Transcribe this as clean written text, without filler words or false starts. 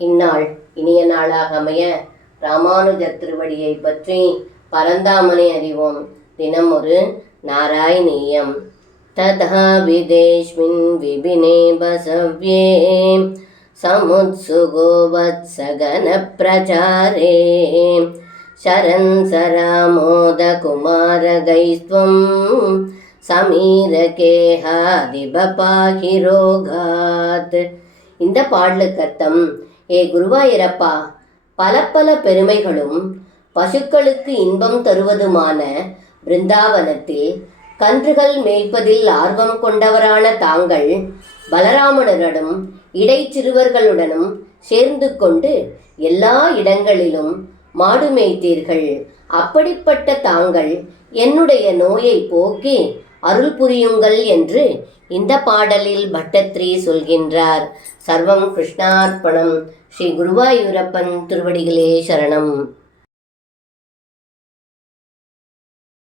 இந்நாள் இனிய நாளாக அமைய ராமானுஜர் திருவடியை பற்றி பரந்தாமனை அறிவோம். தினம் ஒரு நாராயணீயம். ததா விதேஷ்மின் விபினே பசவ்யே சமுத்சுகோ வத்சகன பிரச்சாரே சரன் சராமோத குமாரகைஸ்த்வம் சமீரகேஹாதிபபாகிரோகாத். இந்த பாடலுக்கு அர்த்தம்: ஏ குருவாயிரப்பா, பல பல பெருமைகளும் பசுக்களுக்கு இன்பம் தருவதுமான பிருந்தாவனத்தில் கன்றுகள் மேய்ப்பதில் ஆர்வம் கொண்டவரான தாங்கள் பலராமனுடனும் இடைச்சிறுவர்களுடனும் சேர்ந்து கொண்டு எல்லா இடங்களிலும் மாடு மேய்த்தீர்கள். அப்படிப்பட்ட தாங்கள் என்னுடைய நோயை போக்கி அருள் புரியுங்கள் என்று இந்த பாடலில் பட்டத்ரி சொல்கின்றார். சர்வம் கிருஷ்ணார்ப்பணம். ஸ்ரீ குருவாயூரப்பன் திருவடிகளே சரணம்.